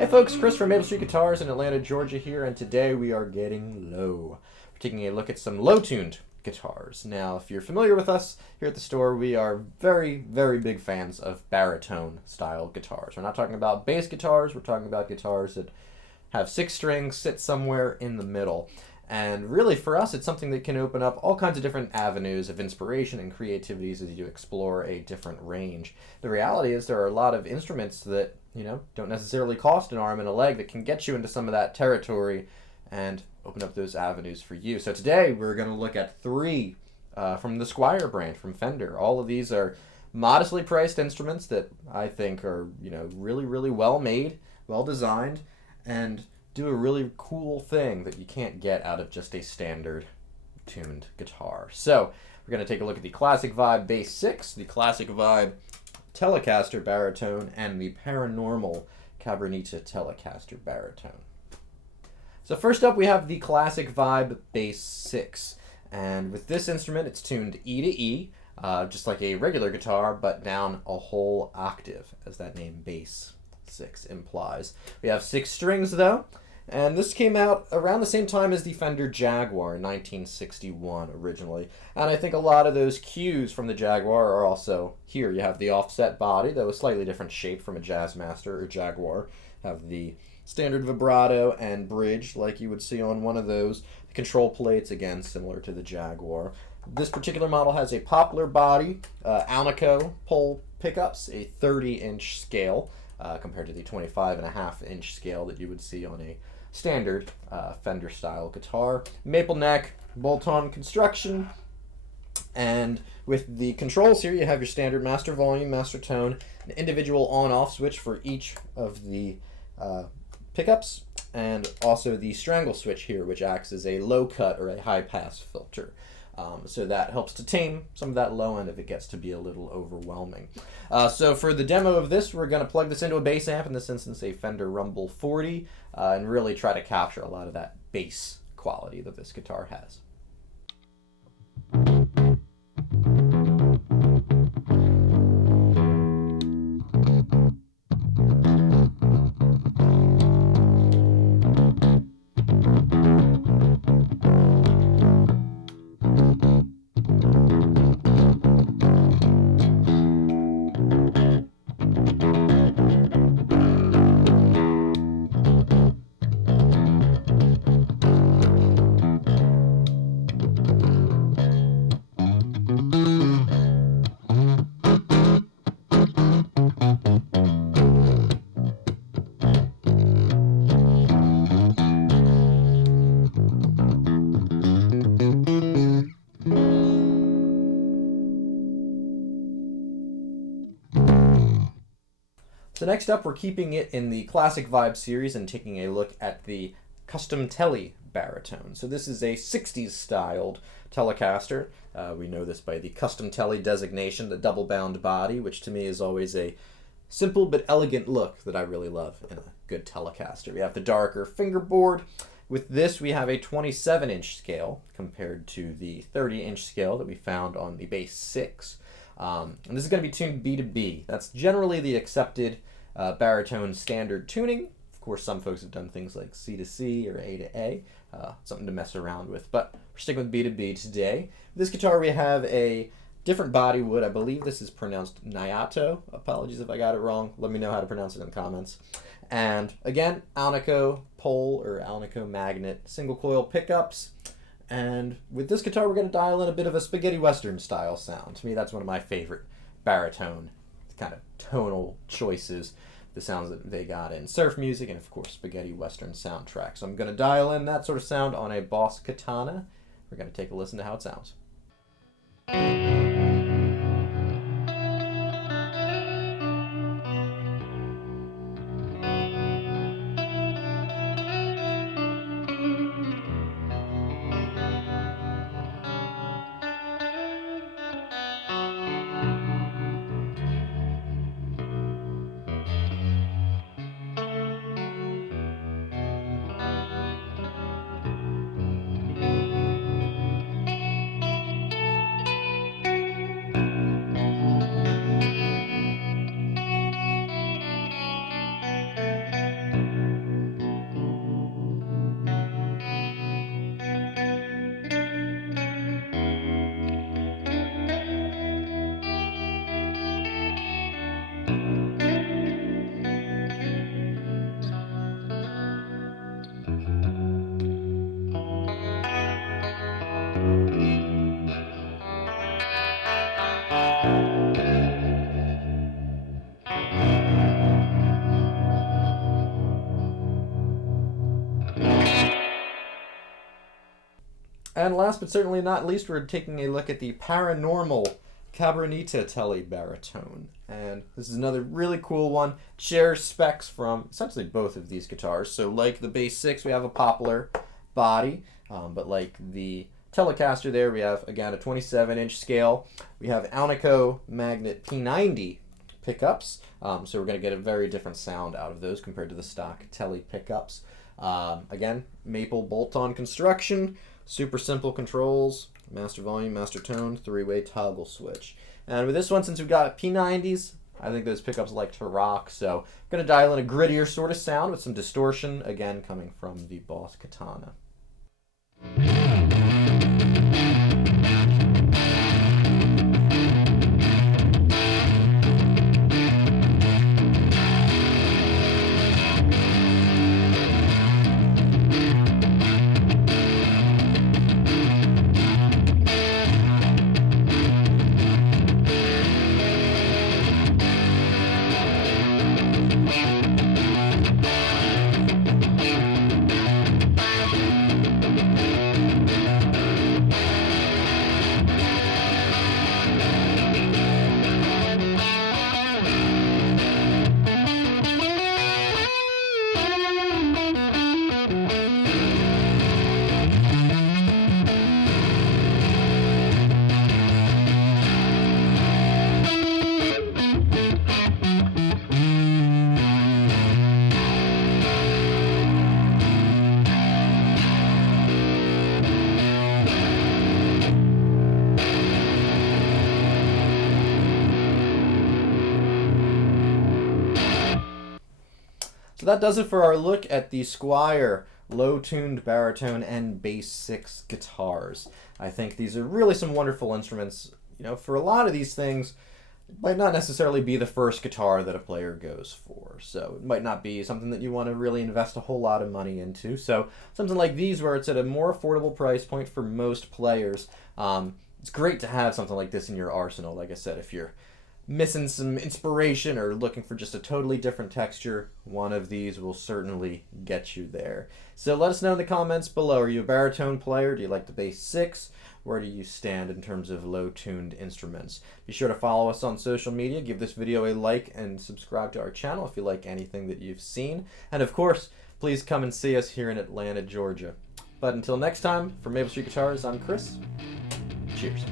Hey folks, Chris from Maple Street Guitars in Atlanta, Georgia here, and today we are getting low. We're taking a look at some low-tuned guitars. Now, if you're familiar with us here at the store, we are very, very big fans of baritone style guitars. We're not talking about bass guitars, we're talking about guitars that have 6 strings, sit somewhere in the middle. And really, for us, it's something that can open up all kinds of different avenues of inspiration and creativities as you explore a different range. The reality is there are a lot of instruments that, don't necessarily cost an arm and a leg that can get you into some of that territory and open up those avenues for you. So today, we're going to look at 3 from the Squier brand, from Fender. All of these are modestly priced instruments that I think are, really, really well made, well designed, and do a really cool thing that you can't get out of just a standard tuned guitar. So we're going to take a look at the Classic Vibe Bass 6, the Classic Vibe Telecaster Baritone, and the Paranormal Cabronita Telecaster Baritone. So first up we have the Classic Vibe Bass 6, and with this instrument it's tuned E to E, just like a regular guitar, but down a whole octave, as that name Bass 6 implies. We have 6 strings though, and this came out around the same time as the Fender Jaguar in 1961 originally. And I think a lot of those cues from the Jaguar are also here. You have the offset body, though a slightly different shape from a Jazzmaster or Jaguar. Have the standard vibrato and bridge like you would see on one of those. The control plates, again, similar to the Jaguar. This particular model has a poplar body, Alnico pole pickups, a 30-inch scale, compared to the 25.5-inch scale that you would see on a standard Fender style guitar. Maple neck, bolt-on construction, and with the controls here you have your standard master volume, master tone, an individual on-off switch for each of the pickups, and also the strangle switch here, which acts as a low cut or a high pass filter. So that helps to tame some of that low end if it gets to be a little overwhelming. So for the demo of this, we're going to plug this into a bass amp, in this instance a Fender Rumble 40, and really try to capture a lot of that bass quality that this guitar has. So next up, we're keeping it in the Classic Vibe series and taking a look at the Custom Tele Baritone. So this is a 60s styled Telecaster. We know this by the Custom Tele designation, the double bound body, which to me is always a simple but elegant look that I really love in a good Telecaster. We have the darker fingerboard. With this, we have a 27-inch scale compared to the 30-inch scale that we found on the Bass 6. And this is going to be tuned B to B. That's generally the accepted baritone standard tuning. Of course, some folks have done things like C to C or A to A, something to mess around with, but we're sticking with B to B today. This guitar, we have a different body wood. I believe this is pronounced Nyato. Apologies if I got it wrong. Let me know how to pronounce it in the comments. And again, Alnico pole or Alnico magnet single coil pickups. And with this guitar, we're going to dial in a bit of a spaghetti western style sound. To me, that's one of my favorite baritone kind of tonal choices, the sounds that they got in surf music and, of course, spaghetti western soundtrack. So I'm going to dial in that sort of sound on a Boss Katana. We're going to take a listen to how it sounds. And last but certainly not least, we're taking a look at the Paranormal Cabronita Baritone. And this is another really cool one. Shares specs from essentially both of these guitars. So like the Bass 6, we have a poplar body, but like the Telecaster there, we have, again, a 27-inch scale. We have Alnico Magnet P90 pickups, so we're going to get a very different sound out of those compared to the stock Tele pickups. Again, maple bolt-on construction, super simple controls, master volume, master tone, 3-way toggle switch. And with this one, since we've got P90s, I think those pickups like to rock, so I'm going to dial in a grittier sort of sound with some distortion, again coming from the Boss Katana. So that does it for our look at the Squier low-tuned baritone and bass 6 guitars. I think these are really some wonderful instruments. You know, for a lot of these things, it might not necessarily be the first guitar that a player goes for. So it might not be something that you want to really invest a whole lot of money into. So something like these, where it's at a more affordable price point for most players, it's great to have something like this in your arsenal. Like I said, if you're missing some inspiration or looking for just a totally different texture, one of these will certainly get you there. So let us know in the comments below. Are you a baritone player? Do you like the Bass 6? Where do you stand in terms of low-tuned instruments? Be sure to follow us on social media, give this video a like, and subscribe to our channel if you like anything that you've seen. And of course, please come and see us here in Atlanta, Georgia. But until next time, for Maple Street Guitars, I'm Chris. Cheers.